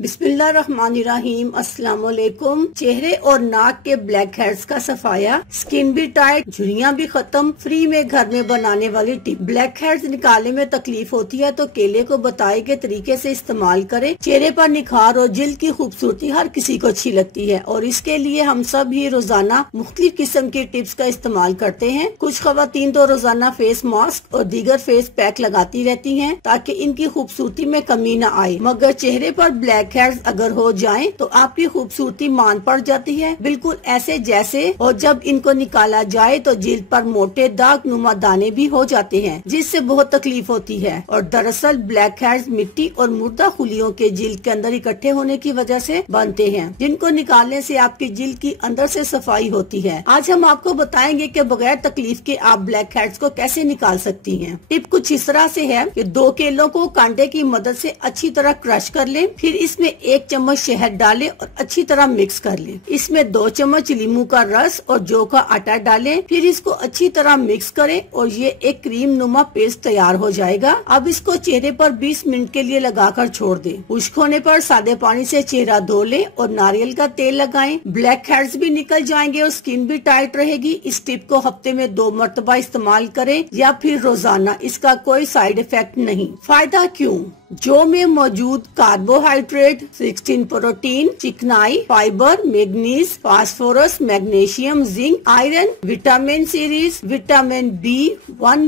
बिस्मिल्लाहिर्रहमानिर्रहीम। अस्सलाम वालेकुम। चेहरे और नाक के ब्लैक हेड्स का सफाया, स्किन भी टाइट, झुर्रियाँ भी खत्म, फ्री में घर में बनाने वाली टिप। ब्लैक हेड्स निकालने में तकलीफ होती है तो केले को बताए गए तरीके से इस्तेमाल करें। चेहरे पर निखार और जिल्द की खूबसूरती हर किसी को अच्छी लगती है और इसके लिए हम सब ही रोजाना मुख्तलिफ किस्म की टिप्स का इस्तेमाल करते हैं। कुछ खवातीन तो रोजाना फेस मास्क और दीगर फेस पैक लगाती रहती हैं ताकि इनकी खूबसूरती में कमी न आए, मगर चेहरे पर ब्लैक हेड्स अगर हो जाएं तो आपकी खूबसूरती मान पड़ जाती है, बिल्कुल ऐसे जैसे। और जब इनको निकाला जाए तो जिल्द पर मोटे दाग नुमा दाने भी हो जाते हैं, जिससे बहुत तकलीफ होती है। और दरअसल ब्लैक हेड्स मिट्टी और मुर्दा खुलियों के जिल्द के अंदर इकट्ठे होने की वजह से बनते हैं, जिनको निकालने से आपकी जिल्द की अंदर से सफाई होती है। आज हम आपको बताएंगे कि बगैर तकलीफ के आप ब्लैक हेड्स को कैसे निकाल सकती हैं। टिप कुछ इस तरह से है कि 2 केलों को कांटे की मदद से अच्छी तरह क्रश कर लें, फिर इसमें 1 चम्मच शहद डालें और अच्छी तरह मिक्स कर लें। इसमें 2 चम्मच लीमू का रस और जौ का आटा डालें, फिर इसको अच्छी तरह मिक्स करें और ये एक क्रीम नुमा पेस्ट तैयार हो जाएगा। अब इसको चेहरे पर 20 मिनट के लिए लगाकर छोड़ दें। खुश्क होने पर सादे पानी से चेहरा धो लें और नारियल का तेल लगाएं। ब्लैक हेड्स भी निकल जाएंगे और स्किन भी टाइट रहेगी। इस टिप को हफ्ते में 2 मरतबा इस्तेमाल करें या फिर रोजाना। इसका कोई साइड इफेक्ट नहीं। फायदा क्यों? जौ में मौजूद कार्बोहाइड्रेट, 16 प्रोटीन, चिकनाई, fibre, manganese, phosphorus, magnesium, zinc, iron, vitamin series, vitamin B1,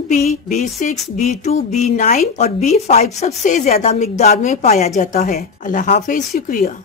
B6, B2, B9 और B5 सबसे ज्यादा मिकदार में पाया जाता है। अल्लाह हाफिज, शुक्रिया।